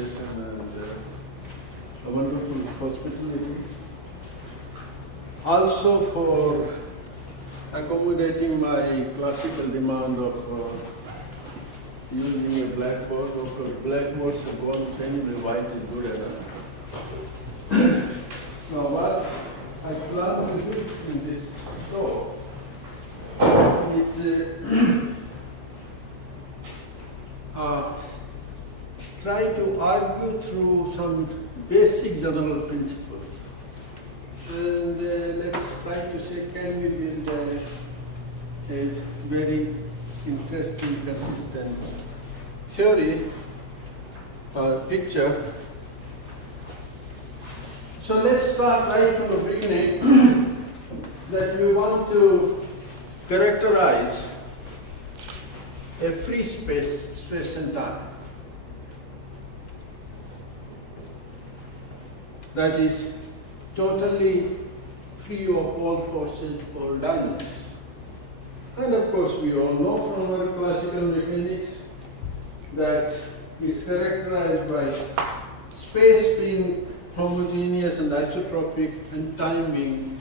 invitation and a wonderful hospitality. Also for accommodating my classical demand of using a blackboard. Of course, blackboards have gone anyway, white is good enough. Now what I plan to do in this talk is try to argue through some basic general principles. And let's try to say, can we build a very interesting, consistent theory or picture. So let's start right from the beginning that we want to characterize a free space and time. That is totally free of all forces or dynamics. And of course, we all know from our classical mechanics that is characterized by space being homogeneous and isotropic and time being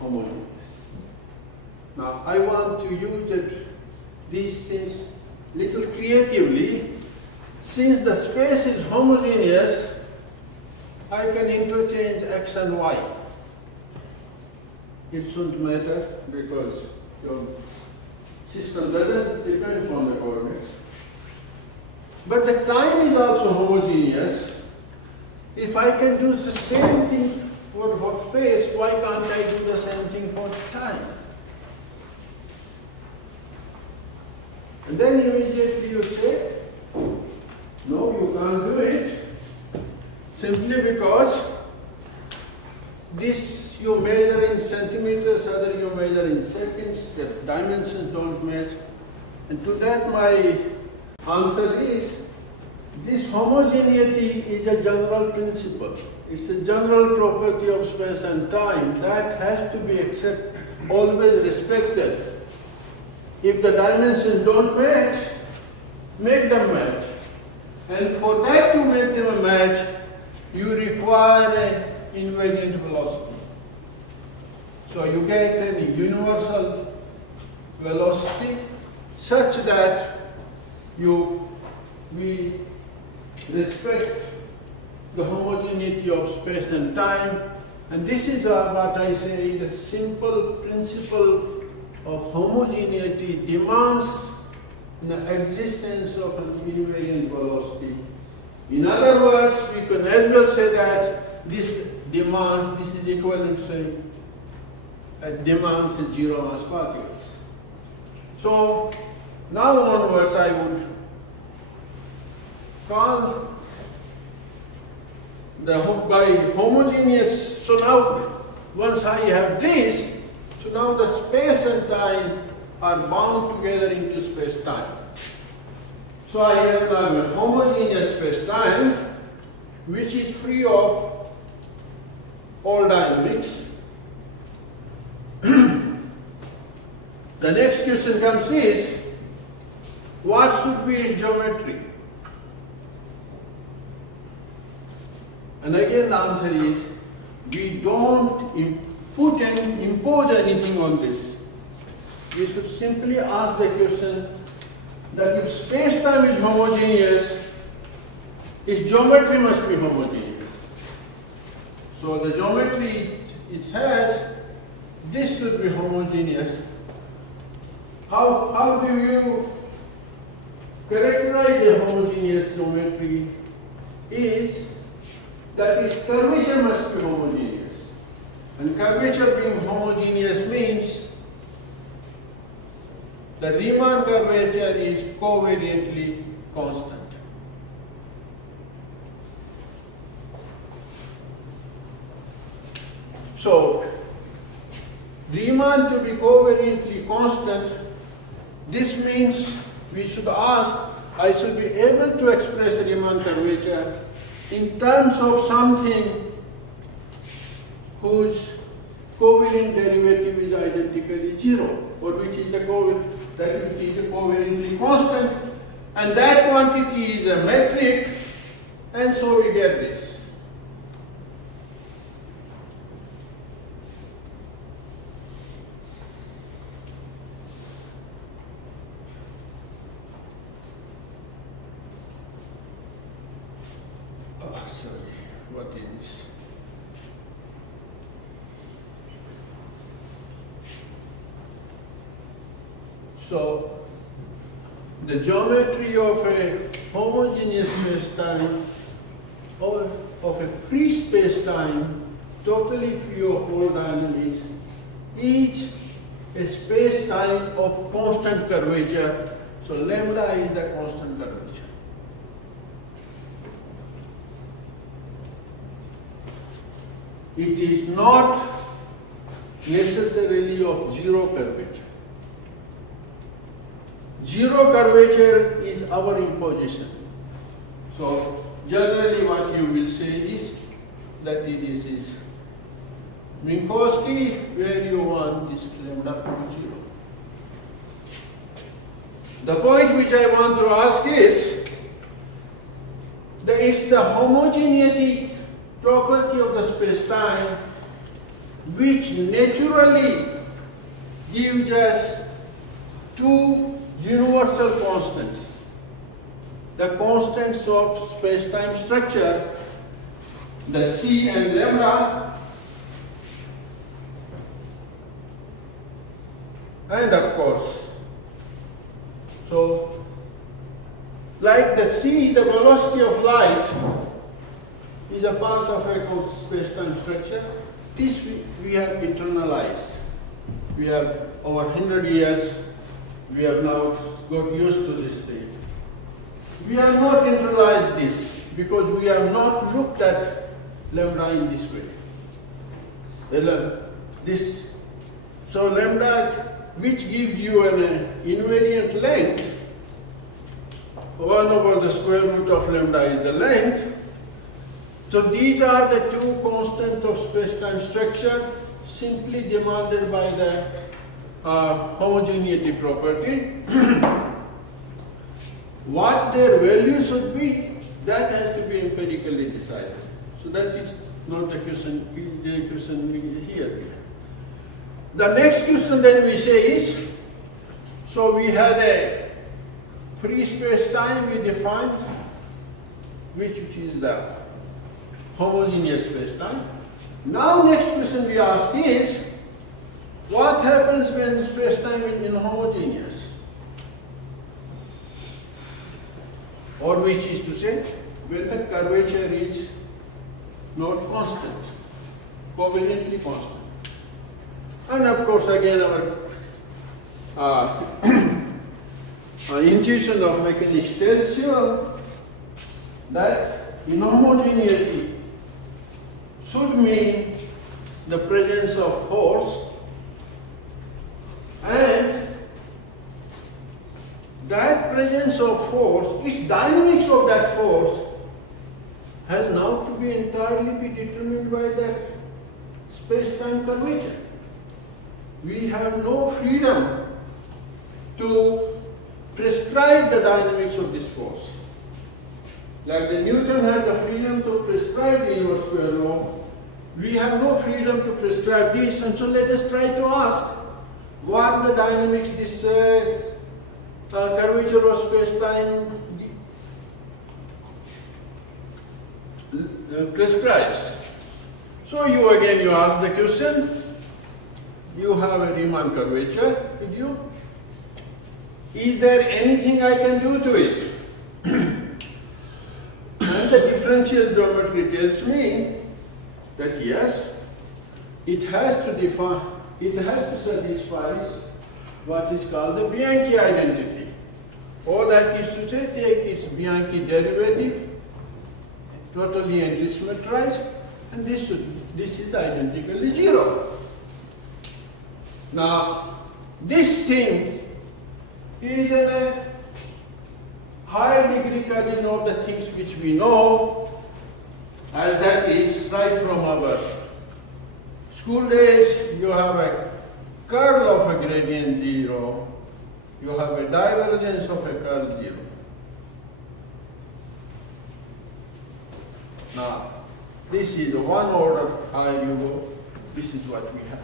homogeneous. Now, I want to use these things little creatively. Since the space is homogeneous, I can interchange x and y. It shouldn't matter because your system doesn't depend on the coordinates. But the time is also homogeneous. If I can do the same thing for space, why can't I do the same thing for time? And then immediately you say, no, you can't do it. Simply because this you measure in centimeters, other you measure in seconds, the dimensions don't match. And to that my answer is, this homogeneity is a general principle. It's a general property of space and time that has to be always respected. If the dimensions don't match, make them match. And for that to make them a match, you require an invariant velocity. So you get a universal velocity such that we respect the homogeneity of space and time. And this is what I say, the simple principle of homogeneity demands the existence of an invariant velocity. In other words, we can as well say that this is equivalent to say, demands zero mass particles. So now onwards I would call by homogeneous. So now once I have this, so now the space and time are bound together into space-time. So I have now a homogeneous space-time which is free of all dynamics. The next question comes is, what should be its geometry? And again the answer is, we don't impose anything on this. We should simply ask the question that if space-time is homogeneous, its geometry must be homogeneous. So the geometry it has, this should be homogeneous. How do you characterize a homogeneous geometry? Is that its curvature must be homogeneous. And curvature being homogeneous means the Riemann curvature is covariantly constant. So, Riemann to be covariantly constant, this means we should ask, I should be able to express Riemann curvature in terms of something whose covariant derivative is identically zero, or which is the covariantly constant, and that quantity is a metric And so we get this. Oh, sorry, what is this? So, the geometry of a homogeneous space-time or of a free space-time, totally free of all dynamics, is a space-time of constant curvature. So, lambda is the constant curvature. It is not necessarily of zero curvature. Zero curvature is our imposition. So, generally what you will say is that this is Minkowski, where you want this lambda to be 0. The point which I want to ask is that it's the homogeneity property of the space-time which naturally gives us two universal constants. The constants of space-time structure, the C and lambda, and of course, so like the C, the velocity of light is a part of a space-time structure. This we have internalized. We have over 100 years, we have now got used to this thing. We have not internalized this because we have not looked at lambda in this way. So lambda, which gives you an invariant length, 1 over the square root of lambda is the length. So these are the two constants of space-time structure simply demanded by the homogeneity property. What their value should be, that has to be empirically decided. So that is not the question here. The next question then we say is, so we had a free space-time we defined, which is the homogeneous space-time. Now next question we ask is, what happens when space-time is inhomogeneous? Or which is to say, when the curvature is not constant, covariantly constant. And of course again our intuition of mechanics tells you that inhomogeneity should mean the presence of force, and that presence of force, its dynamics of that force has now to be entirely determined by that space-time curvature. We have no freedom to prescribe the dynamics of this force. Like the Newton had the freedom to prescribe the inverse square law, we have no freedom to prescribe this, and so let us try to ask what the dynamics this curvature of space-time prescribes. So you ask the question, you have a Riemann curvature with you. Is there anything I can do to it? And the differential geometry tells me that yes, it has to satisfy what is called the Bianchi identity. Or that is to say, take its Bianchi derivative, totally antisymmetrized, and this is identically 0. Now, this thing is a higher degree cousin of the things which we know, and that is right from our school days. You have a curl of a gradient 0, you have a divergence of a curl 0. Now, this is one order higher you go, this is what we have.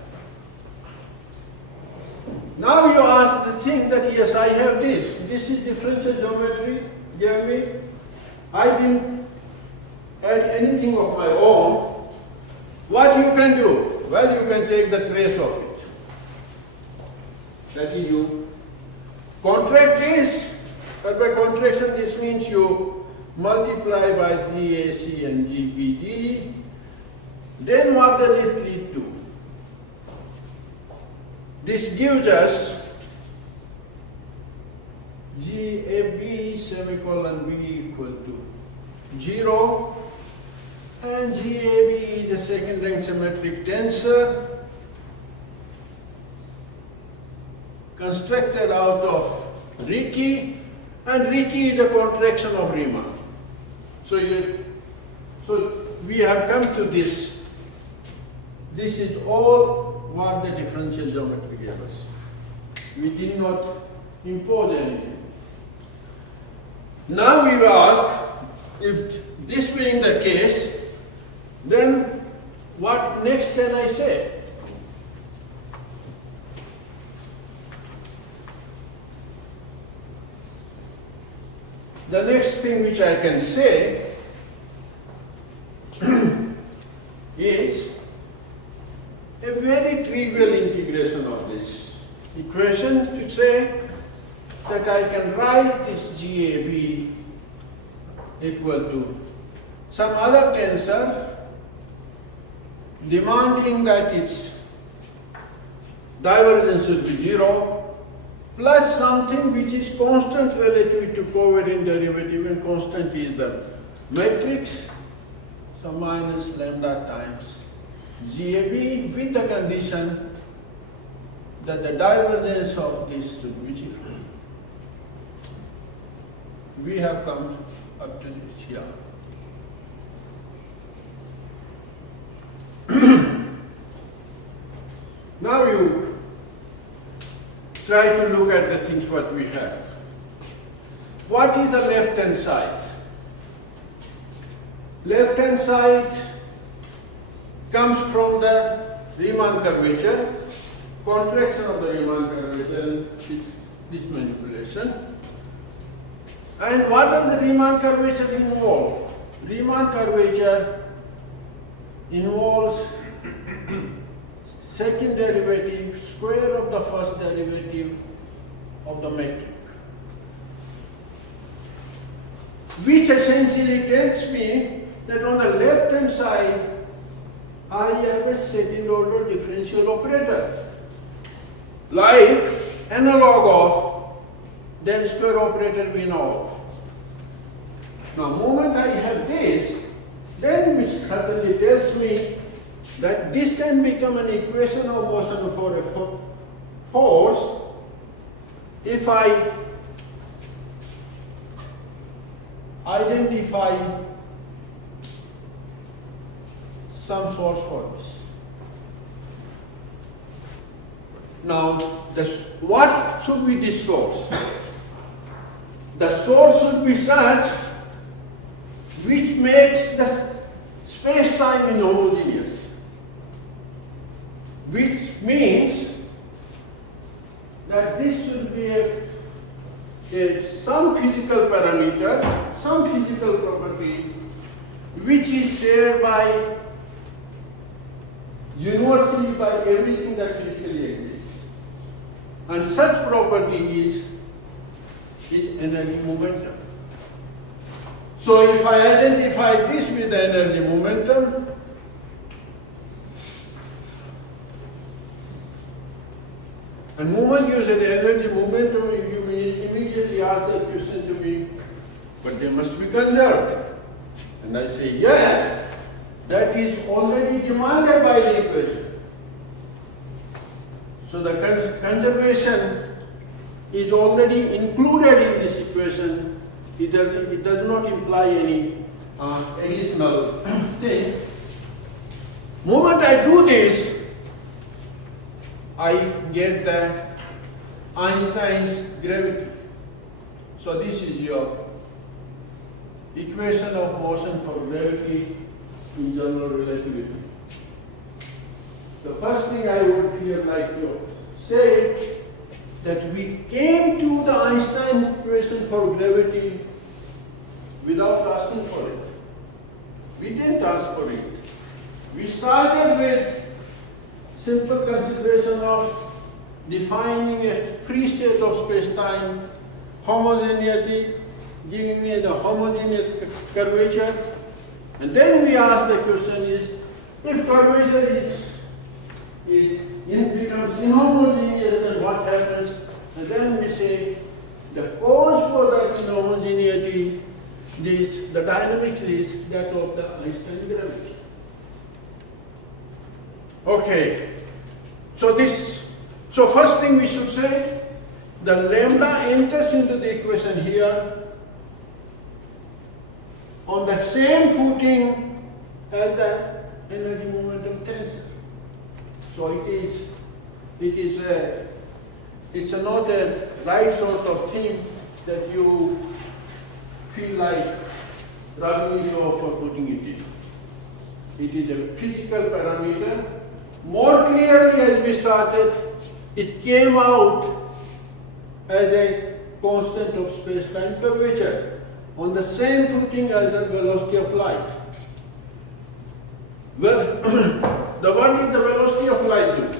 Now you ask the thing that yes, I have this. This is differential geometry, gave me. I didn't add anything of my own. What you can do? Well, you can take the trace of it. That is, you contract this, but by contraction this means you multiply by GAC and GBD. Then what does it lead to? This gives us GAB semicolon B equal to 0, and GAB is a second rank symmetric tensor constructed out of Ricci, and Ricci is a contraction of Riemann. So we have come to this. This is all what the differential geometry gave us. We did not impose anything. Now we will ask, if this being the case, then what next can I say? The next thing which I can say is a very trivial integration of this equation to say that I can write this GAB equal to some other tensor demanding that its divergence should be 0 plus something which is constant relative to covariant derivative, and constant is the matrix, so minus lambda times GAB with the condition that the divergence of this should be 0. We have come up to this here. Now you try to look at the things what we have. What is the left hand side? Left hand side comes from the Riemann curvature, contraction of the Riemann curvature, this manipulation. And what does the Riemann curvature involve? Riemann curvature involves second derivative square of the first derivative of the metric, which essentially tells me that on the left hand side I have a second order differential operator, like analog of del square operator we know of. Now, moment I have this, then which certainly tells me that this can become an equation of motion for a force if I identify some source for this. Now, what should be this source? The source should be such which makes the space-time inhomogeneous, which means that this should be some physical parameter, some physical property which is shared by universally by everything that physically exists. And such property is energy momentum. So if I identify this with the energy momentum, and moment you say the energy momentum, you immediately ask the question to me, but they must be conserved. And I say, yes, that is already demanded by the equation. So the conservation is already included in this equation. It does not imply any additional thing. Moment I do this, I get the Einstein's gravity. So this is your equation of motion for gravity in general relativity. The first thing I would here like to say that we came to the Einstein equation for gravity without asking for it. We didn't ask for it. We started with simple consideration of defining a free state of space-time, homogeneity, giving me the homogeneous curvature, and then we ask the question is, if curvature becomes inhomogeneous, then what happens? And then we say the cause for that inhomogeneity, the dynamics is that of the Einstein gravity. Okay, so first thing we should say, the lambda enters into the equation here on the same footing as the energy momentum tensor. So it's not a right sort of thing that you feel like rubbing it off or putting it in. It is a physical parameter. More clearly as we started, it came out as a constant of space-time curvature on the same footing as the velocity of light. Well, what did the velocity of light do?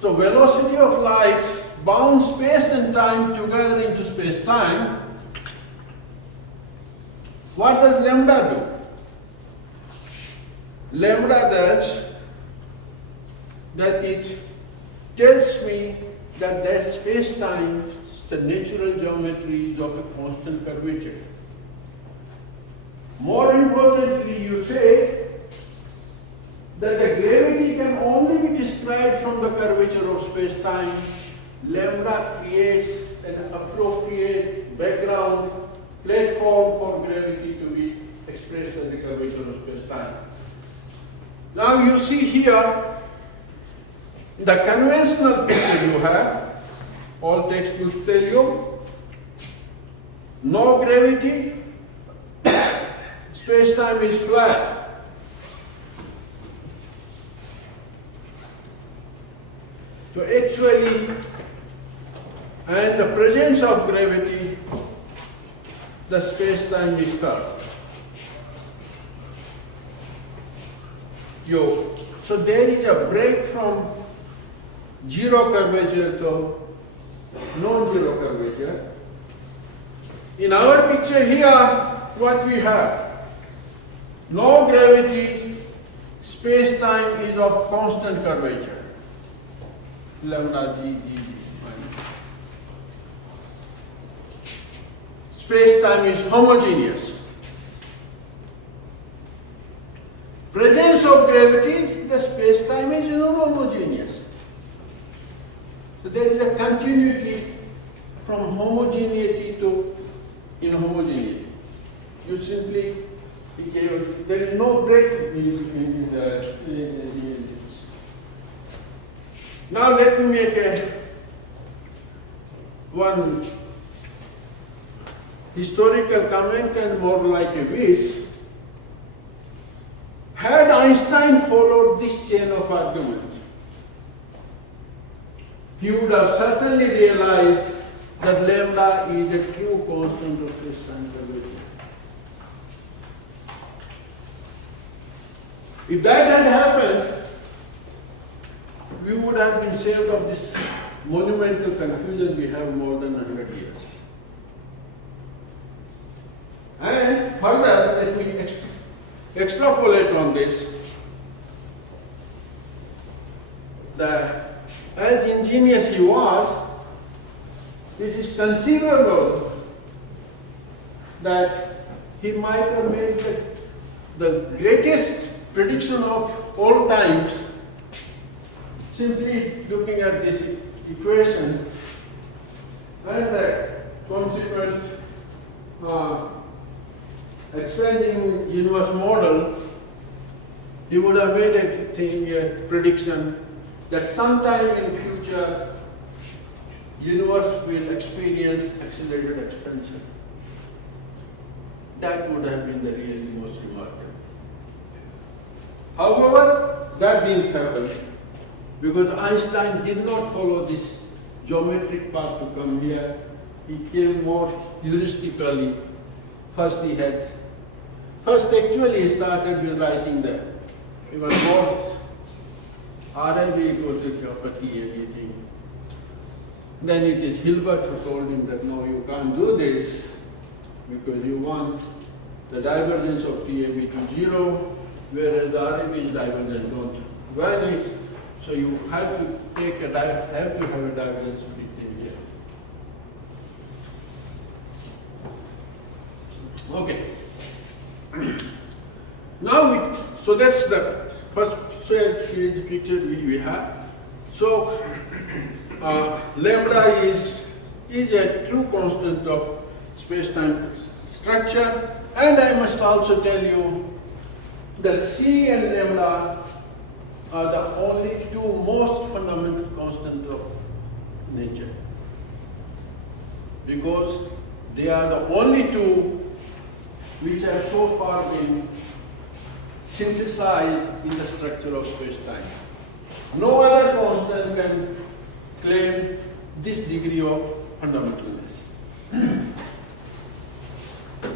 So velocity of light bound space and time together into space-time. What does lambda do? Lambda does that it tells me that the space-time, the natural geometry is of a constant curvature. More importantly, you say that the gravity can only be described from the curvature of space-time. Lambda creates an appropriate background platform for gravity to be expressed as the curvature of space-time. Now you see here, the conventional picture you have, all textbooks tell you, no gravity, space-time is flat. So actually, and the presence of gravity, the space-time is curved. So there is a break from zero curvature to non-zero curvature. In our picture here, what we have? No gravity, space-time is of constant curvature. Lambda g. Space-time is homogeneous. Presence of gravity, the space-time is non-homogeneous. So there is a continuity from homogeneity to inhomogeneity. You simply, there is no break in this. Now let me make one historical comment and more like a wish. Had Einstein followed this chain of argument, he would have certainly realized that lambda is a true constant of space-time curvature. If that had happened, we would have been saved of this monumental confusion we have more than 100 years. And further, let me extrapolate on this. As ingenious he was, it is conceivable that he might have made the greatest prediction of all times simply looking at this equation and the consequent expanding universe model. He would have made a prediction that sometime in future universe will experience accelerated expansion. that would have been the really most remarkable. However, that didn't happen because Einstein did not follow this geometric path to come here. He came more heuristically. First actually he started with writing that even more RIB equal to kappa TAB thing. Then it is Hilbert who told him that no, you can't do this because you want the divergence of TAB to 0, whereas the RIB's divergence don't vanish. So you have to have a divergence between here. Okay. Now so that's the first. So here is the picture we have. So lambda is a true constant of space-time structure, and I must also tell you that C and lambda are the only two most fundamental constants of nature, because they are the only two which have so far been synthesized in the structure of space-time. No other constant can claim this degree of fundamentalness.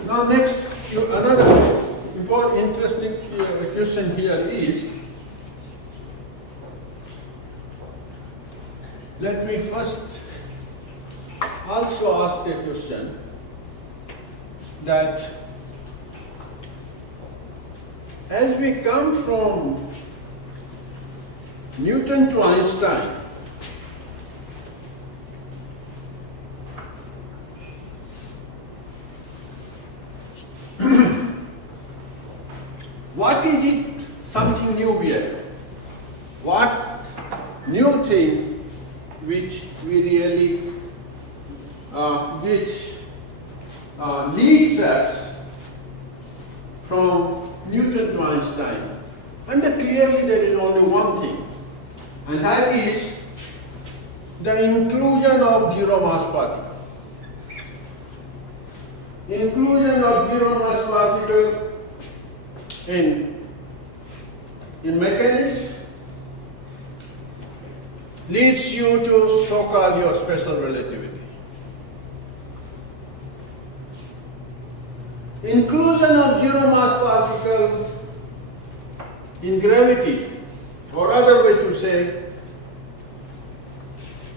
Now next, another important interesting question here is, let me first also ask a question that as we come from Newton to Einstein, what is it something new we have? What new thing which we really, leads us from Newton to Einstein? And clearly there is only one thing, and that is the inclusion of zero mass particle. Inclusion of zero mass particle in mechanics leads you to so-called your special relativity. Inclusion of zero mass particle in gravity, or other way to say,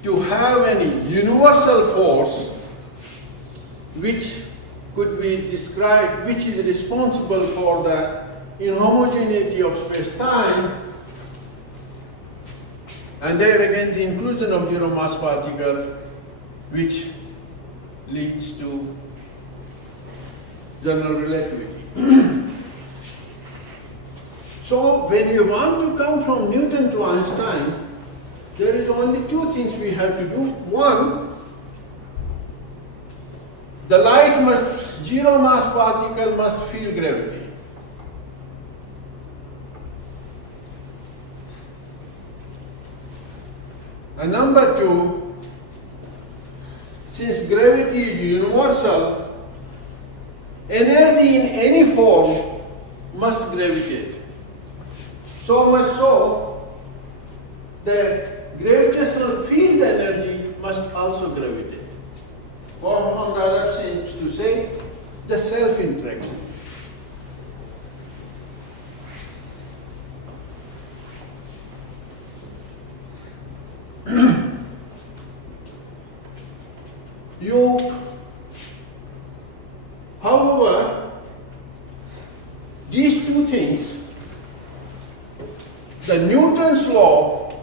to have any universal force which could be described, which is responsible for the inhomogeneity of space-time, and there again the inclusion of zero mass particle which leads to general relativity. So when we want to come from Newton to Einstein, there is only two things we have to do. One, the zero mass particle must feel gravity. And number two, since gravity is universal, energy in any form must gravitate. So much so, the gravitational field energy must also gravitate. Or on the other sense to say, the self-interaction. However, these two things, the Newton's law,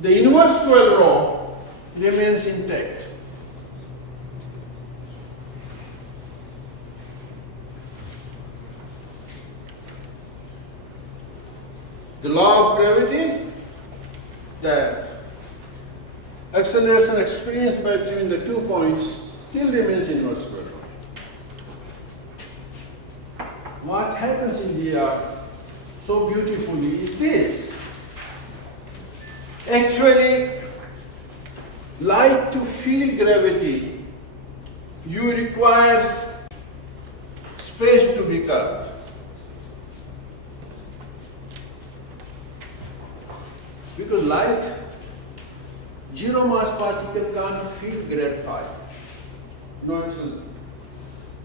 the inverse square law, remains intact. The law of gravity, the acceleration experienced between the 2 points, still remains inverse square law. What happens in the earth so beautifully is this. Actually, light to feel gravity, you require space to be curved. Because light, zero mass particle can't feel grade phi. No, it's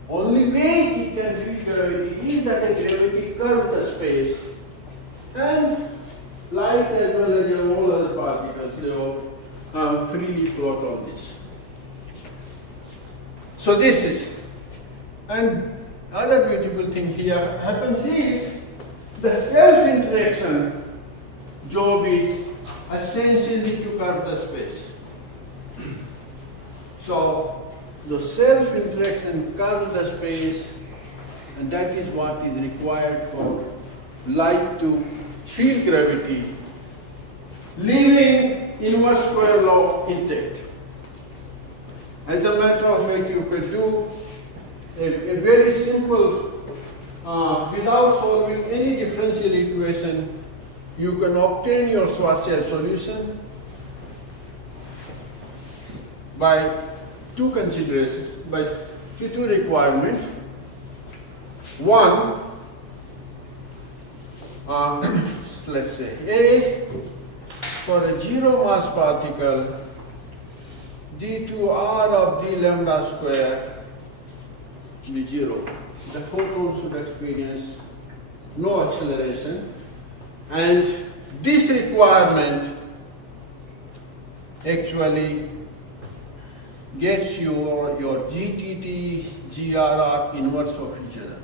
only way it can feel gravity is that a gravity curves the space, and light as well as all other particles, they all freely float on this. So this is, and other beautiful thing here happens is the self-interaction job is essentially to curve the space. So the self-interaction curves the space, and that is what is required for light to feel gravity, leaving inverse square law intact. As a matter of fact, you could do a very simple, without solving any differential equation, you can obtain your Schwarzschild solution by two considerations, by two requirements. One, let's say A, for a zero mass particle, d2r of d lambda square be zero. The photon should experience no acceleration, and this requirement actually gets you your GTT, GRR inverse of each other.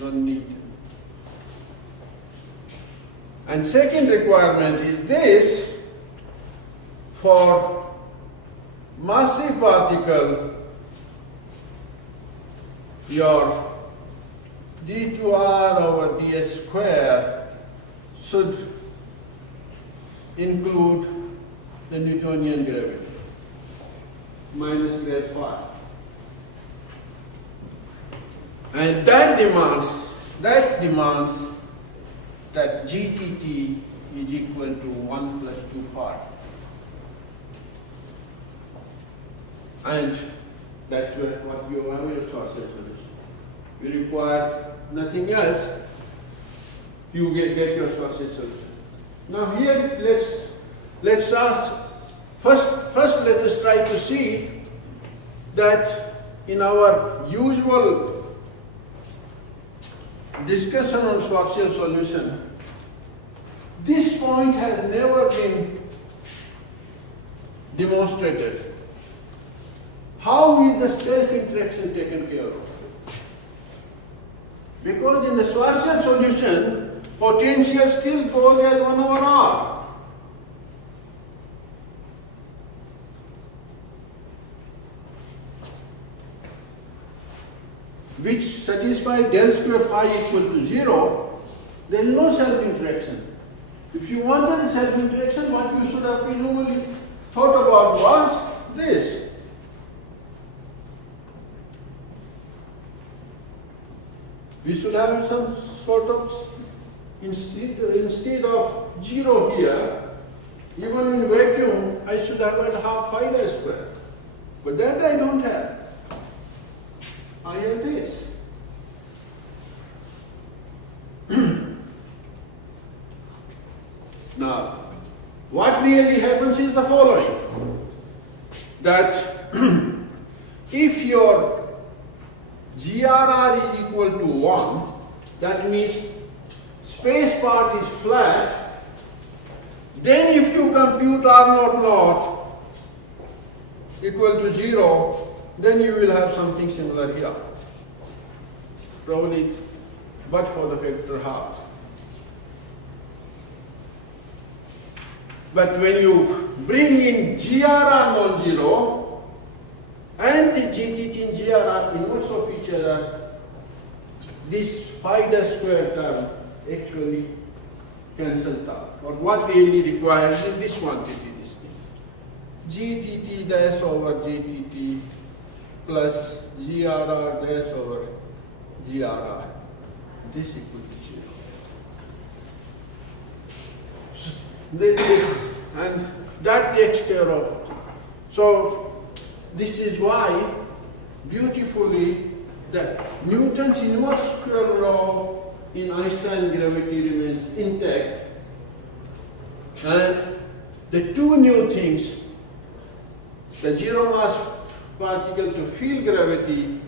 Don't need. And second requirement is this: for massive particle, your d2r over ds square should include the Newtonian gravity minus grade phi. And that demands that GTT is equal to 1 plus 2 phi. And that's what you have your Schwarzschild solution. You require nothing else, you get your Schwarzschild solution. Now here let's ask, first let us try to see that in our usual discussion on Schwarzschild solution, this point has never been demonstrated. How is the self-interaction taken care of? Because in the Schwarzschild solution, potential still goes as 1 over r. Which satisfies del square phi equal to 0, there is no self-interaction. If you wanted a self-interaction, what you should have presumably thought about was this. We should have some sort of, instead of 0 here, even in vacuum, I should have had half phi d square. But that I don't have. I have this. Now, what really happens is the following, that if your GRR is equal to 1, that means space part is flat, then if you compute R0 equal to 0, then you will have something similar here, probably but for the factor half. But when you bring in GRR non-zero and the GTT and GRR inverse of each other, this phi d square term actually cancels out. But what really requires is this quantity, this thing. GTT dash over GTT plus GRR dash over GRR. This equal to 0. So this, and that takes care of. So this is why beautifully that Newton's inverse square law in Einstein gravity remains intact, and the two new things, the zero mass particle to field gravity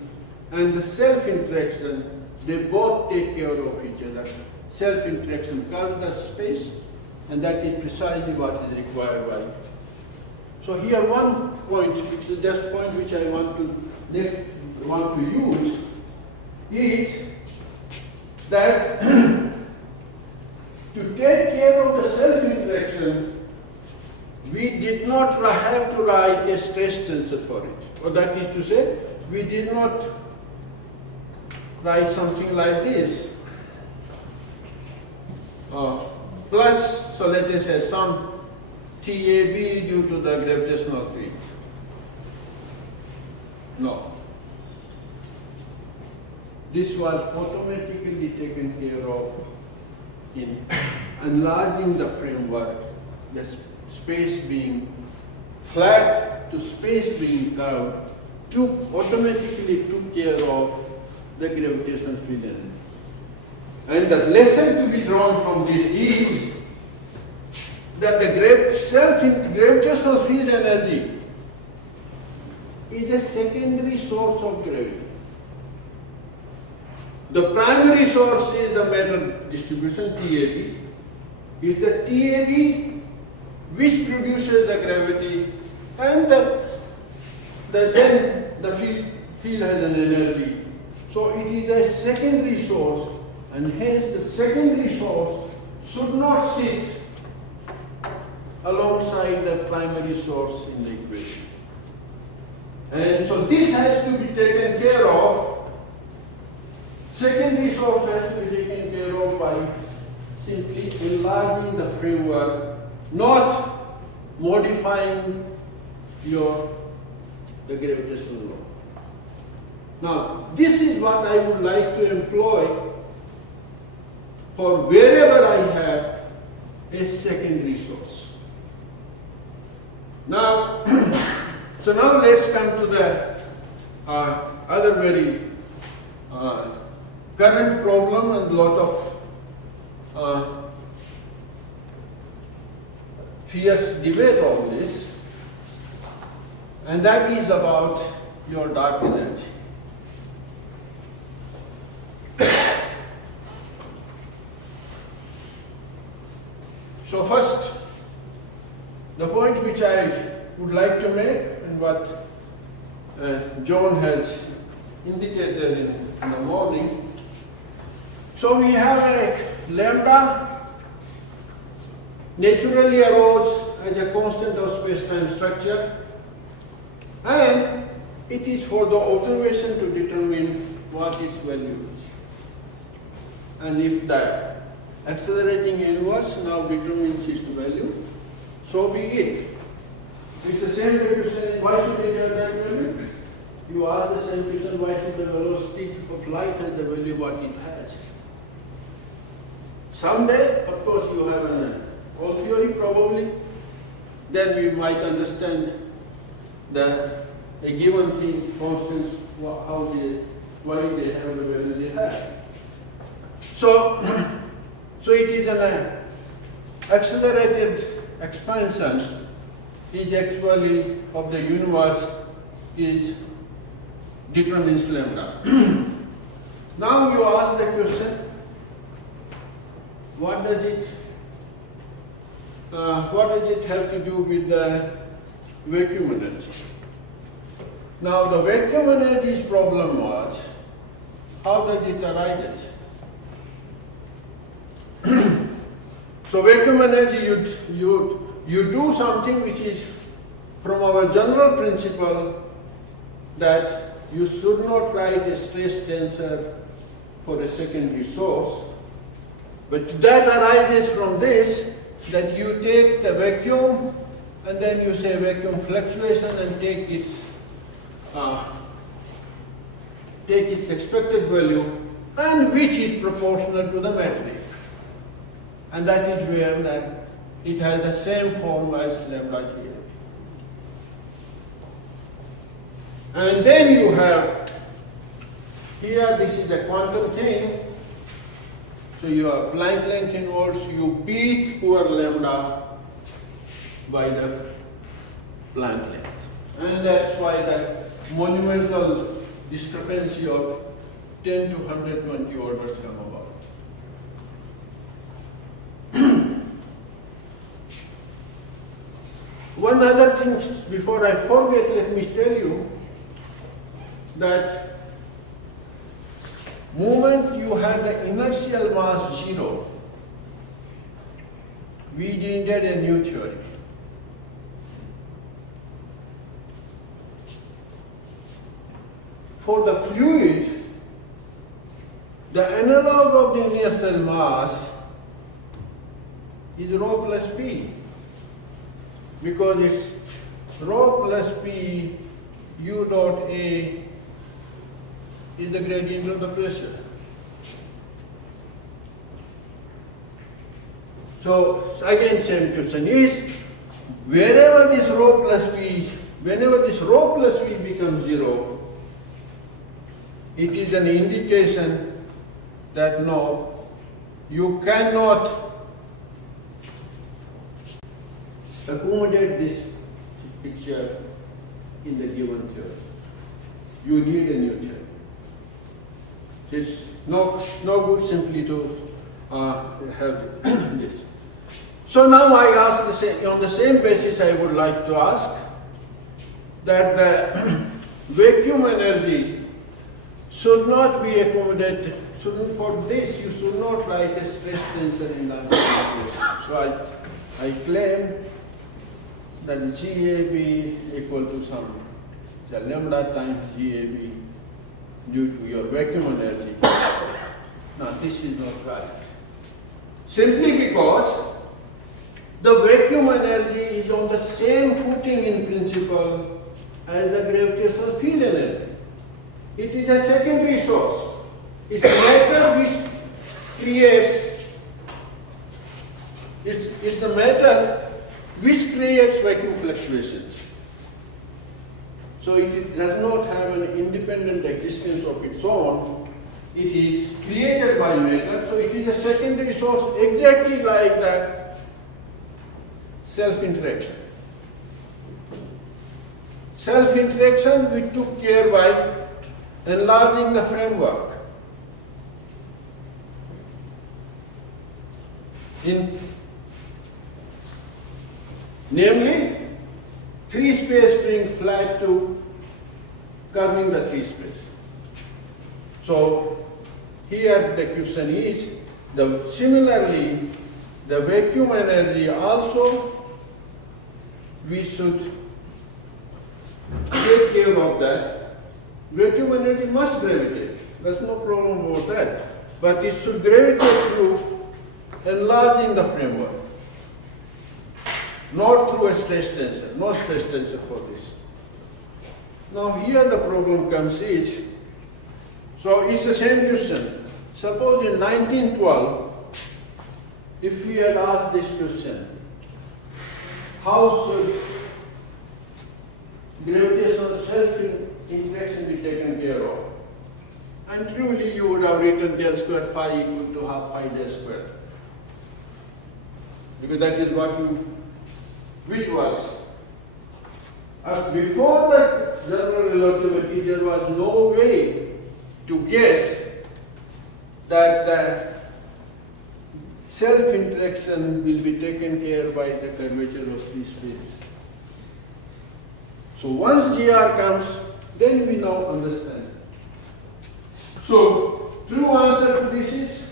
and the self-interaction, they both take care of each other. Self-interaction covers the space, and that is precisely what is required by. So here one point, which is just point which I want to use, is that to take care of the self-interaction, we did not have to write a stress tensor for it. Or that is to say, we did not write something like this. Plus, so let us say some TAB due to the gravitational field. No. This was automatically taken care of in enlarging the framework, the space being flat to space being curved, automatically took care of the gravitational field energy. And the lesson to be drawn from this is that the gravitational field energy is a secondary source of gravity. The primary source is the matter distribution, TAB. Is the TAB which produces the gravity, and then the field has an energy. So it is a secondary source, and hence the secondary source should not sit alongside the primary source in the equation. And so this has to be taken care of. Secondary source has to be taken care of by simply enlarging the framework, not modifying the gravitational law. Now, this is what I would like to employ for wherever I have a secondary source. Now, so now let's come to the other very current problem and a lot of fierce debate on this, and that is about your dark energy. So first, the point which I would like to make, and what John has indicated in the morning. So we have a lambda naturally arose as a constant of space-time structure, and it is for the observation to determine what its value is. And if the accelerating universe now determines its value, so be it. It's the same way to say, why should it have that value? You ask the same question, why should the velocity of light have the value what it has? Someday, of course, you have an all theory probably, then we might understand a given thing, constants, why they have the value they have. So it is an accelerated expansion is actually of the universe is determines lambda. Now you ask the question, what does it have to do with the vacuum energy? Now the vacuum energy's problem was, how does it arise? So vacuum energy, you do something which is from our general principle that you should not write a stress tensor for a secondary source, but that arises from this, that you take the vacuum and then you say vacuum fluctuation and take its expected value, and which is proportional to the metric. And that is where it has the same form as lambda here. And then you have Here this is the quantum thing. So your Planck length involves you beat poor lambda by the Planck length. And that's why the monumental discrepancy of 10 to 120 orders come about. One other thing before I forget, let me tell you that moment you had the inertial mass 0, we needed a new theory. For the fluid, the analog of the inertial mass is rho plus p, because it's rho plus p u dot A is the gradient of the pressure. So again, same question is, whenever this rho plus p becomes 0, it is an indication that no, you cannot accommodate this picture in the given theory. You need a new theory. It's no good simply to have this. So now I ask on the same basis, I would like to ask that the vacuum energy should not be accommodated. For this, you should not write a stress tensor in the equation. So I claim that GAB equal to some lambda times GAB due to your vacuum energy. Now this is not right. Simply because the vacuum energy is on the same footing in principle as the gravitational field energy. It is a secondary source. It's matter which creates, it's the matter which creates vacuum fluctuations. So it does not have an independent existence of its own. It is created by matter, so it is a secondary source exactly like that self-interaction. Self-interaction we took care by enlarging the framework. Namely, free space being flat to curving the free space. So here the question is, similarly, the vacuum energy also, we should take care of that. Vacuum energy must gravitate. There's no problem about that. But it should gravitate through enlarging the framework, not through a stress tensor. No stress tensor for this. Now here the problem comes is, so it's the same question. Suppose in 1912, if we had asked this question, how should gravitational self-interaction be taken care of? And truly you would have written del square phi equal to half pi del square. Because that is what which was. As before the general relativity, there was no way to guess that the self-interaction will be taken care by the curvature of free space. So once GR comes, then we now understand. So true answer to this is,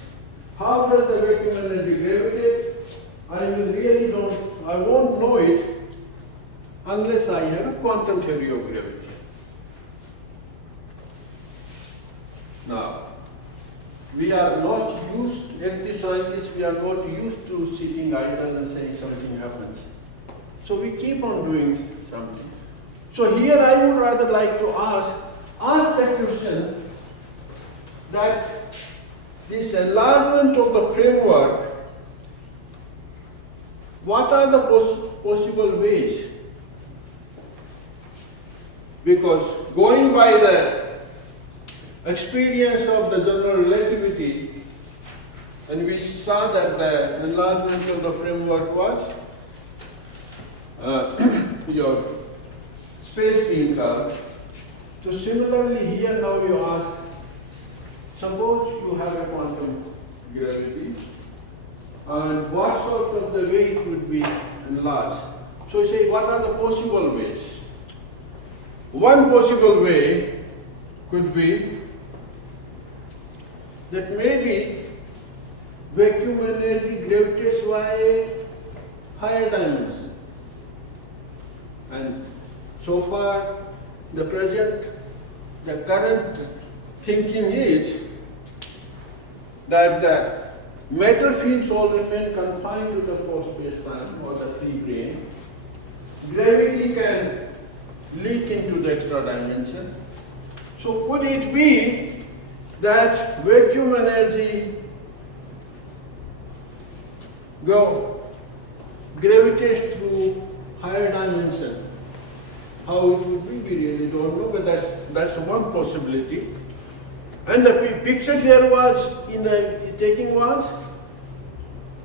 how does the vacuum energy gravitate? I won't know it unless I have a quantum theory of gravity. Now, we are not used, as the scientists, we are not used to sitting idle and saying something happens. So we keep on doing something. So here I would rather like to ask the question that this enlargement of the framework, what are the possible ways? Because going by the experience of the general relativity, and we saw that the enlargement of the framework was your space being curved. So similarly here now you ask, suppose you have a quantum gravity, and what sort of the way it would be enlarged? So you say, what are the possible ways? One possible way could be that maybe vacuum energy gravitates via a higher dimension. And so far, the current thinking is that the matter fields all remain confined to the four space-time or the free plane. Gravity can leak into the extra dimension. So could it be that vacuum energy gravitates through higher dimension? How it would be, we really don't know, but that's one possibility. And the picture here was, in the taking was,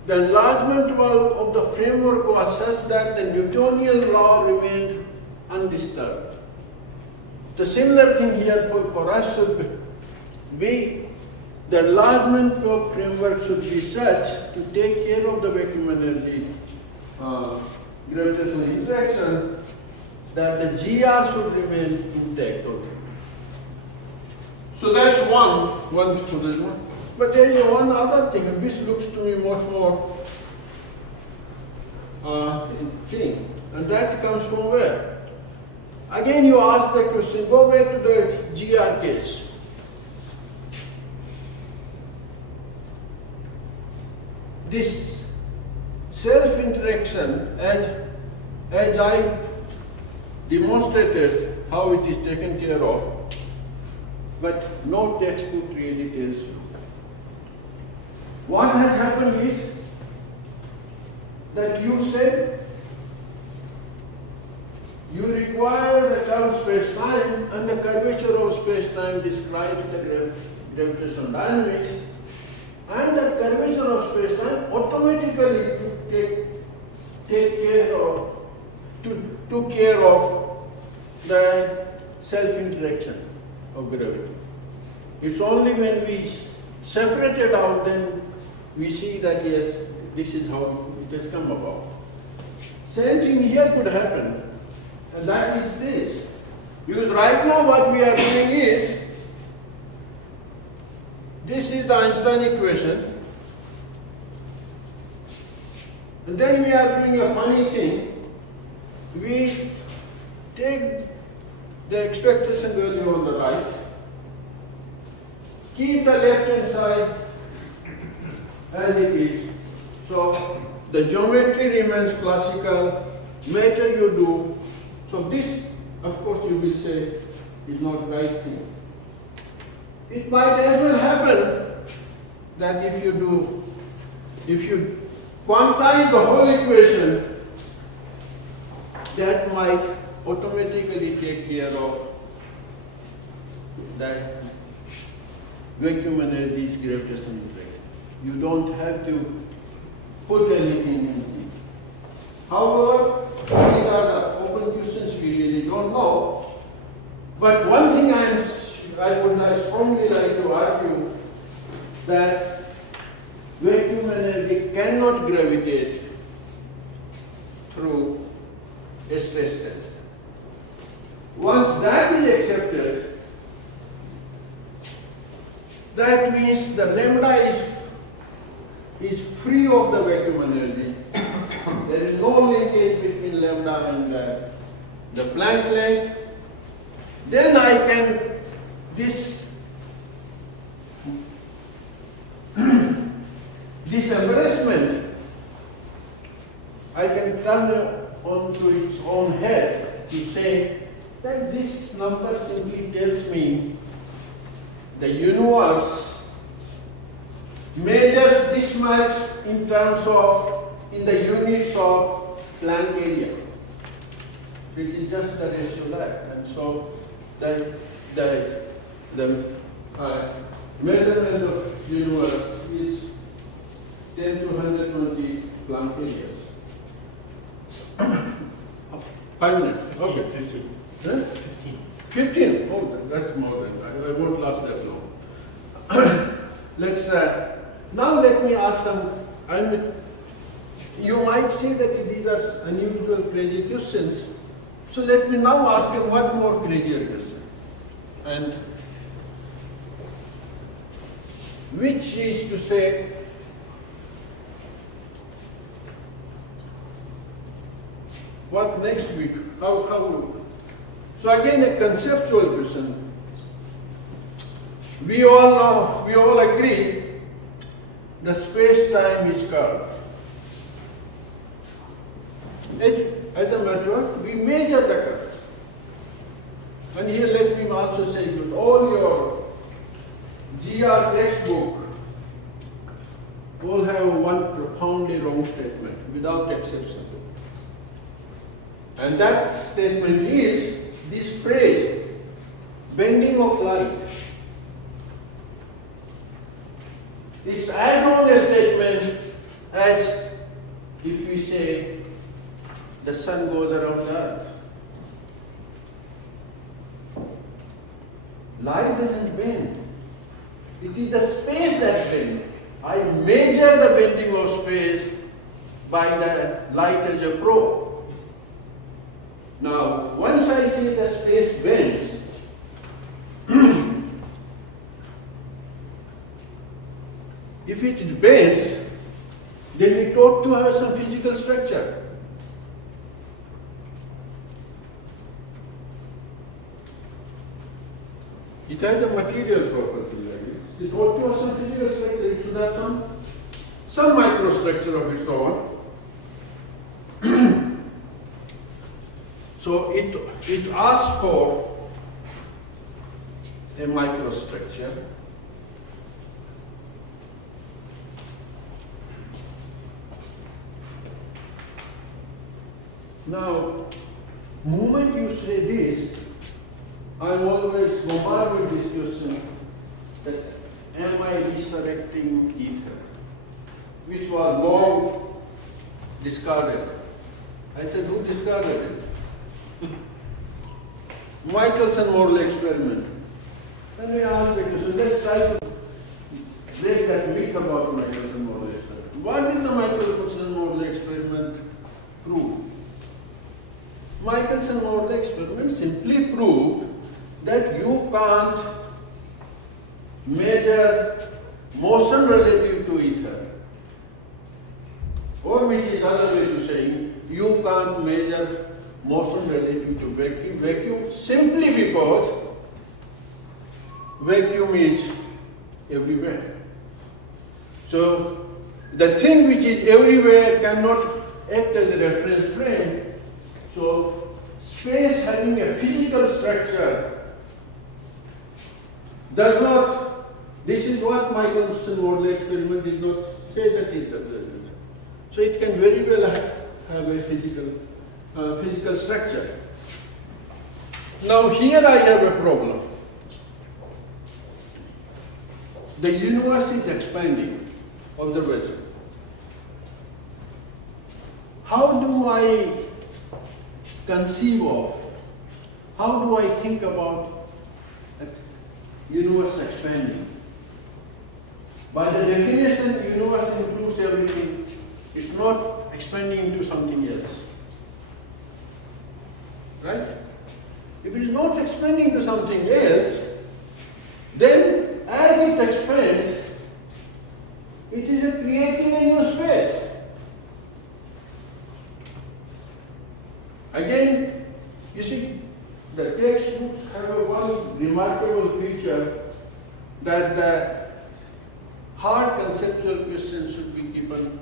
the enlargement of the framework was such that the Newtonian law remained undisturbed. The similar thing here for us should be, the enlargement of framework should be such to take care of the vacuum energy gravitational interaction that the GR should remain intact also. So that's one solution. But there is one other thing, and this looks to me much more thing, and that comes from where? Again, you ask the question, go back to the GR case. This self-interaction, as I demonstrated how it is taken care of, but no textbook really tells you. What has happened is that you said you require the curved space-time, and the curvature of space-time describes the gravitational dynamics, and the curvature of space-time automatically took care of the self-interaction of gravity. It's only when we separate it out, then we see that yes, this is how it has come about. Same thing here could happen, and that is this. Because right now what we are doing is, this is the Einstein equation, and then we are doing a funny thing. We take the expectation value on the right, keep the left hand side as it is. So the geometry remains classical, matter you do. So this, of course, you will say is not right thing. It might as well happen that if you quantize the whole equation, that might automatically take care of that vacuum energy is gravitational interaction. You don't have to put anything in it. However, these are the open questions we really don't know. But one thing I would strongly like to argue that vacuum energy cannot gravitate through a stress test. Once that is accepted, that means the lambda is free of the vacuum energy. There is no linkage between lambda and the Planck length. Then I can, this embarrassment, I can turn onto its own head to say that this number simply tells me the universe measures this much in terms of, in the units of Planck area. It is just the ratio that. And so the measurement of universe is 10 to 120 Planck areas. 5 minutes. Okay. 15. Huh? 15. 15. Oh, that's more than I won't last that long. Now let me ask some. You might say that these are unusual, crazy questions. So let me now ask you one more crazier question, and which is to say, what next week? How? So again, a conceptual question. We all know, we all agree, the space-time is curved. As a matter of fact, we measure the curve. And here let me also say that all your GR textbook all have one profoundly wrong statement, without exception. And that statement is this phrase, bending of light. It's as wrong a statement as if we say the sun goes around the earth. Light doesn't bend. It is the space that bends. I measure the bending of space by the light as a probe. Now, once I say the space bends, if it bends, then it ought to have some physical structure. It has a material property like this. It ought to have some physical structure. It should have some microstructure of its own. So it asks for a microstructure. Now, moment you say this, I'm always bombarded with this question that am I resurrecting ether, which was long discarded. I said, who discarded it? Michelson-Morley experiment. And we asked the question, let's try to break that myth about Michelson-Morley experiment. What did the Michelson-Morley experiment prove? Michelson-Morley experiment simply proved that you can't measure motion relative to ether. Or which is another way to saying, you can't measure motion relative to vacuum simply because vacuum is everywhere. So the thing which is everywhere cannot act as a reference frame. So space having a physical structure does not, this is what Michelson-Morley experiment did not say that it does. So it can very well have a physical structure. Now here I have a problem. The universe is expanding, observation. How do I conceive of, how do I think about the universe expanding? By the definition, the universe includes everything. It's not expanding into something else. Right? If it is not expanding to something else, then as it expands, it is creating a new space. Again, you see, the textbooks have one remarkable feature that the hard conceptual questions should be given,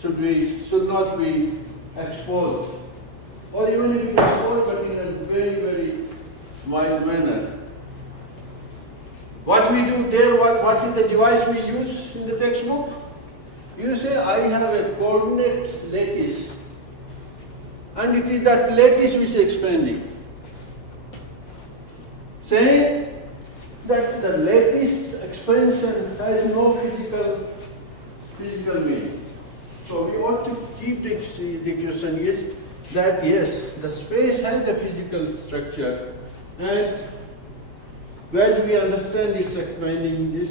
should not be exposed, or even if it is exposed, but in a very, very mild manner. What we do there, what is the device we use in the textbook? You say, I have a coordinate lattice, and it is that lattice which is expanding. Saying that the lattice expansion has no physical meaning. So we ought to keep the equation is that yes, the space has a physical structure, and as we understand its explaining this,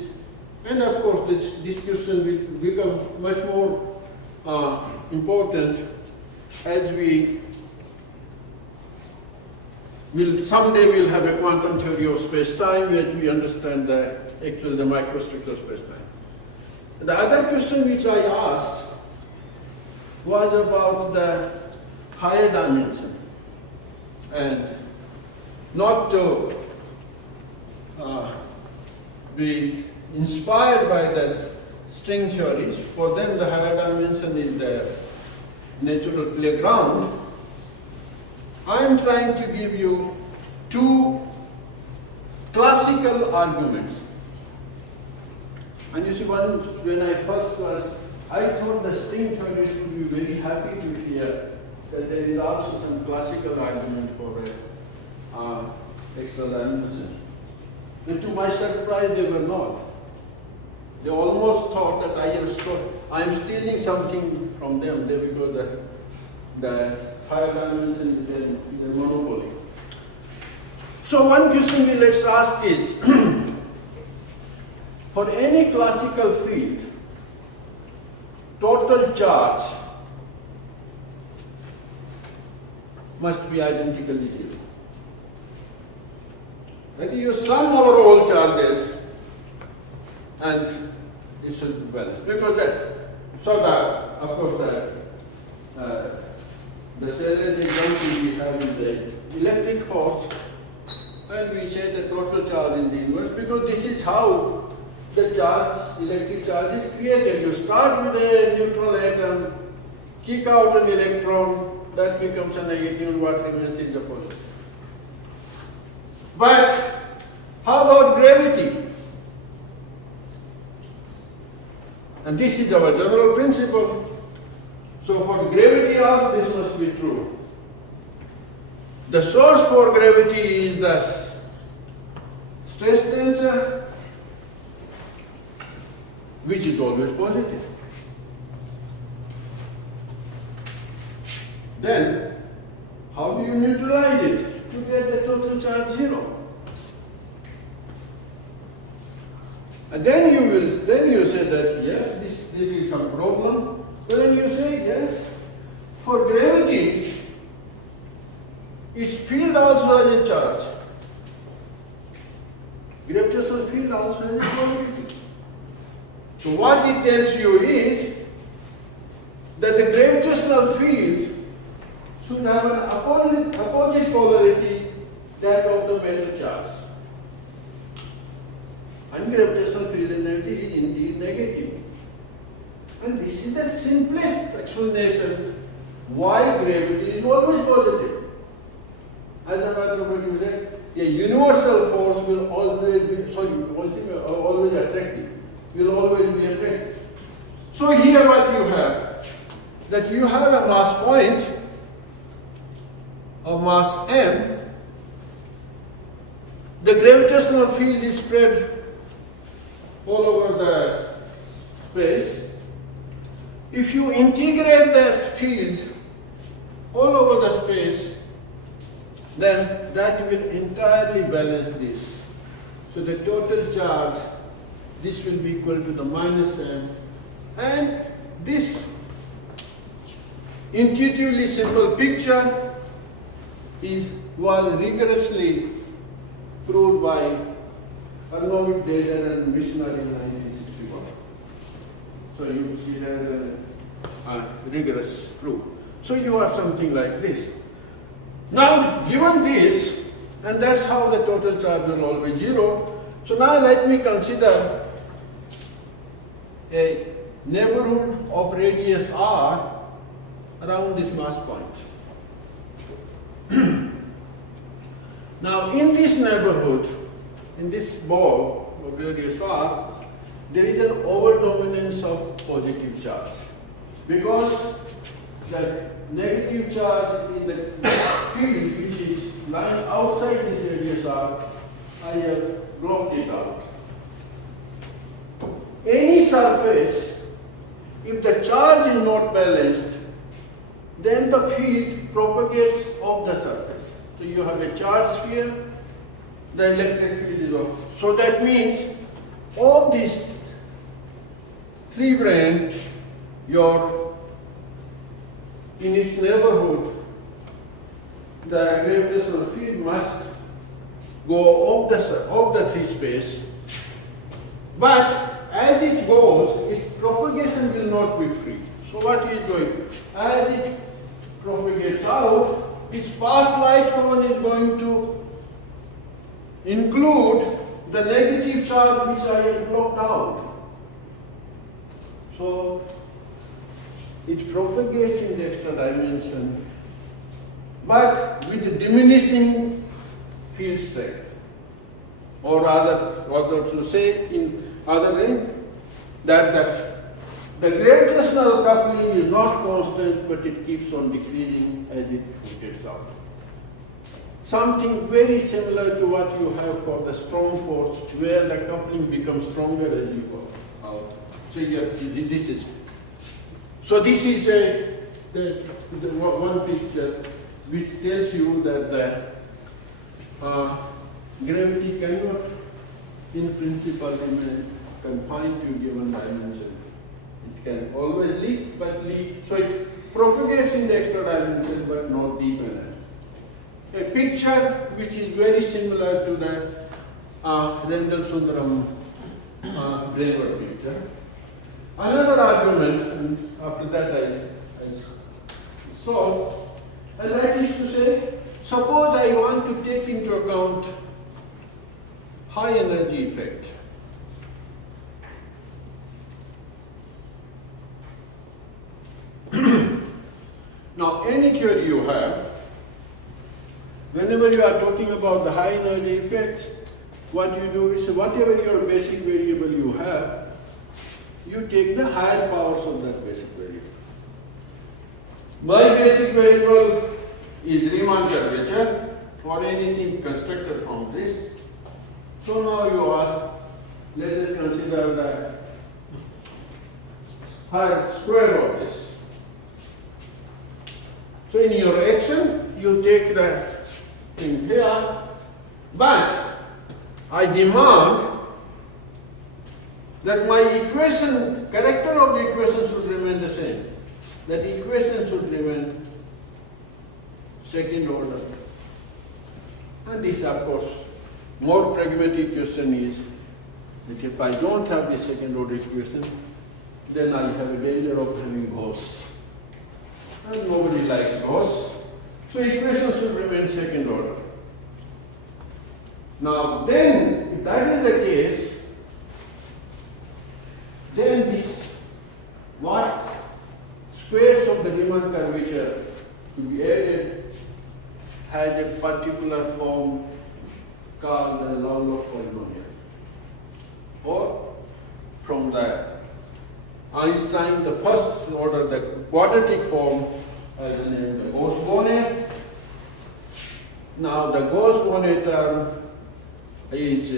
and of course this discussion will become much more important as we will someday we'll have a quantum theory of space-time where we understand the microstructure of space-time. The other question which I asked was about the higher dimension, and not to be inspired by the string theories. For them, the higher dimension is the natural playground. I am trying to give you two classical arguments. And you see, when I first was, I thought the string theorists would be very happy to hear that there is also some classical argument for extra dimension. And to my surprise, they were not. They almost thought that I am stealing something from them because the higher dimension is a monopoly. So one question we let's ask is, for any classical field, total charge must be identically zero. That you sum over all charges and it should be balanced. Because of course the salient example we have is the electric force, and we say the total charge in the universe because this is how the electric charge is created. You start with a neutral atom, kick out an electron, that becomes a negative, and what remains is a positive. But how about gravity? And this is our general principle. So for gravity also this must be true. The source for gravity is the stress tensor, which is always positive. Then, how do you neutralize it? You get the total charge zero. And then you say that yes, this is some problem. But then you say yes, for gravity, its field also has a charge. Gravitational field also has a quantity. So what it tells you is that the gravitational field should have an opposite polarity, that of the metal charge. And gravitational field energy is indeed negative. And this is the simplest explanation why gravity is always positive. As a matter of fact, a universal force will always be, always attractive, will always be attractive. So here what you have, that you have a mass point of mass m, the gravitational field is spread all over the space. If you integrate the field all over the space, then that will entirely balance this. So the total charge, this will be equal to the minus m, and this intuitively simple picture was rigorously proved by Arnold Dader and Mishner in 1961. So you see there a rigorous proof. So you have something like this. Now, given this, and that's how the total charge will always zero. So now let me consider a neighborhood of radius r around this mass point. Now, in this neighborhood, in this ball of radius r, there is an overdominance of positive charge, because the negative charge in the field which is lying outside this radius r, I have blocked it out. Any surface, if the charge is not balanced, then the field propagates off the surface. So you have a charged sphere, the electric field is off. So that means of these three branes, in its neighborhood, the gravitational field must go off the free space. But as it goes, its propagation will not be free. So what is going? As it propagates out, its past light cone is going to include the negative charge which I have blocked out. So it propagates in the extra dimension, but with the diminishing field strength. Or rather to say in other way, that the gravitational coupling is not constant, but it keeps on decreasing as it rotates out. Something very similar to what you have for the strong force, where the coupling becomes stronger as you go out. So this is the one picture which tells you that the gravity cannot, in principle, remain confined to a given dimension. It can always leak, so it propagates in the extra dimension, but not deep enough. A picture which is very similar to the Rendel-Sundaram brainwave picture. Another argument, and after that I solve, and that is to say, suppose I want to take into account high energy effect. Now, any theory you have, whenever you are talking about the high energy effect, what you do is whatever your basic variable you have, you take the higher powers of that basic variable. My basic variable is Riemann curvature or anything constructed from this. So now you ask, let us consider the higher square of this. So in your action, you take the thing here, but I demand that my equation, character of the equation should remain the same. That equation should remain second order. And this, of course, more pragmatic question is that if I don't have the second order equation, then I have a danger of having ghosts. And nobody likes ghosts. So equation should remain second order. Now then, if that is the case, then this, what squares of the Riemann curvature to be added has a particular form called the Lovelock polynomial. Or from the Einstein, the first order, the quadratic form has the name the Gauss-Bonnet. Now the Gauss-Bonnet term is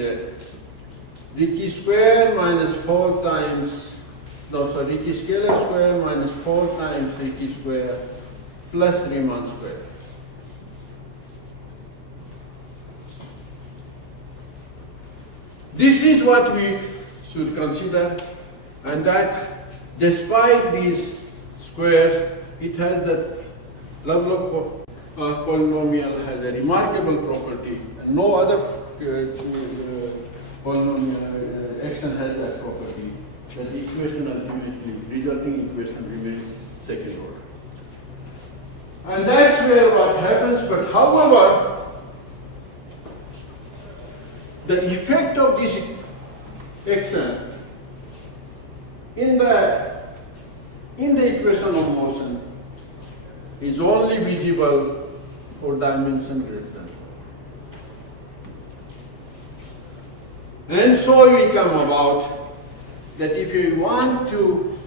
Ricci square minus 4 times, Ricci scalar square minus 4 times Ricci square plus Riemann square. This is what we should consider, and that despite these squares, it has the Lovelock polynomial has a remarkable property, and no other polynomial action has that property, that the equation ultimately, resulting equation remains second order. And that's where what happens, but however, the effect of this action in the equation of motion is only visible for dimension greater than 1. And so we come about that if you want to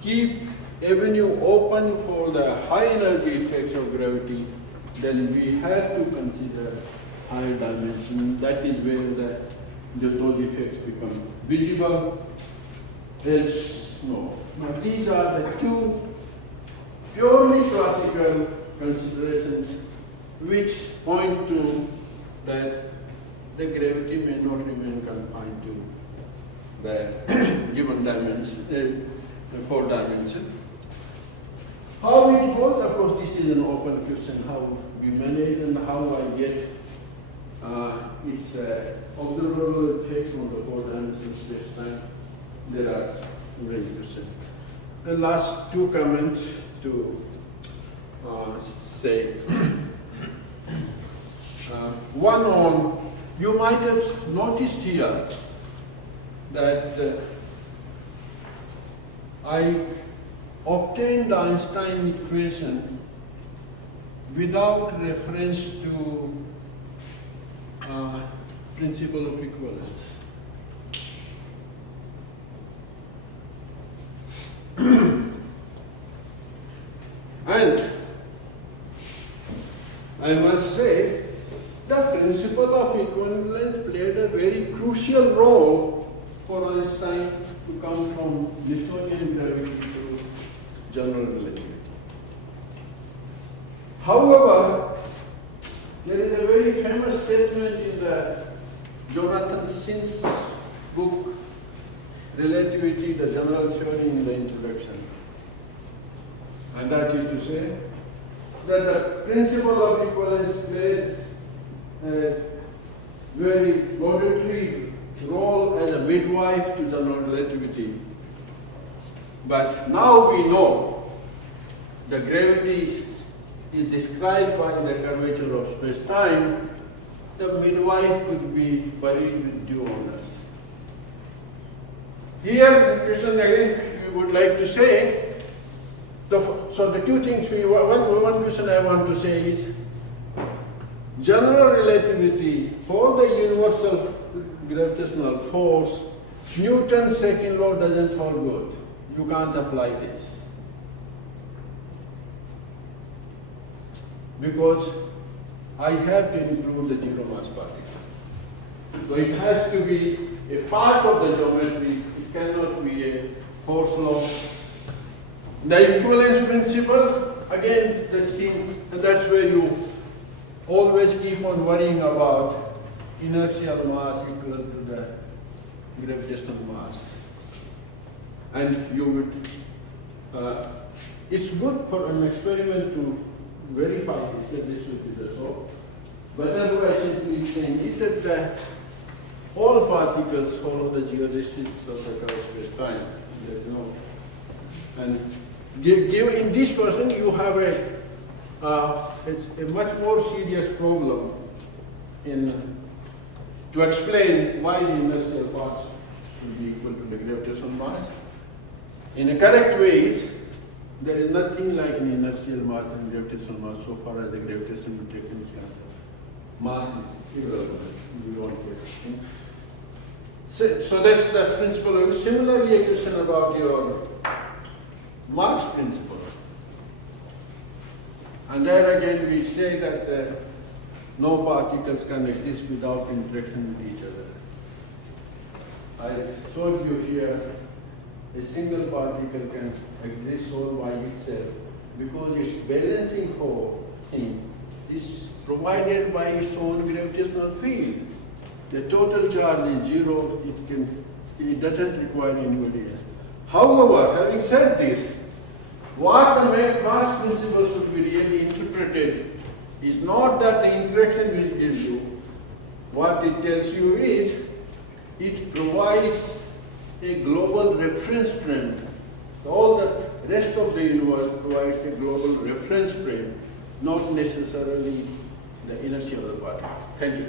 keep avenue open for the high energy effects of gravity, then we have to consider higher dimension. That is where the those effects become visible, else no. Now these are the two purely classical considerations which point to that the gravity may not remain confined to the given dimension, 4 dimension. How it goes, of course, this is an open question, how we manage and how I get its observable effect on the 4 dimensional space-time. There are many questions. The last 2 comments to say. One on, you might have noticed here that I obtained the Einstein equation without reference to principle of equivalence. And I must say, the principle of equivalence played a very crucial role for Einstein to come from Newtonian gravity to general relativity. However, there is a very famous statement in the Jonathan Sin's book, Relativity, the General Theory in the Introduction. And that is to say that the principle of equivalence plays a very laudatory role as a midwife to general relativity. But now we know the gravity is described by the curvature of space-time. The midwife could be buried with due honors. Here the question again we would like to say, so the 2 things, one question I want to say is, general relativity for the universal gravitational force, Newton's second law doesn't hold good. You can't apply this. Because I have to include the zero mass particle. So it has to be a part of the geometry. It cannot be a force law. The equivalence principle, again, the thing, and that's where you always keep on worrying about inertial mass equal to the gravitational mass. And you would, it's good for an experiment to verify this, that this should be the so. But otherwise, simply saying is that all particles follow the geodesics of the curved space-time. And in this person, you have a much more serious problem to explain why the inertial parts should be equal to the gravitational mass. In a correct ways, there is nothing like an inertial mass and gravitational mass so far as the gravitational detection is concerned. Mass is irrelevant. We don't care. So that's the principle. Similarly, a question about your Marx principle. And there again we say that no particles can exist without interaction with each other. I showed you here a single particle can exist all by itself because its balancing force is provided by its own gravitational field. The total charge is 0, it doesn't require anybody else. However, having said this, what the Marx principle should be really interpreted is not that the interaction which gives you. What it tells you is, it provides a global reference frame. All the rest of the universe provides a global reference frame, not necessarily the inertia of the particle. Thank you.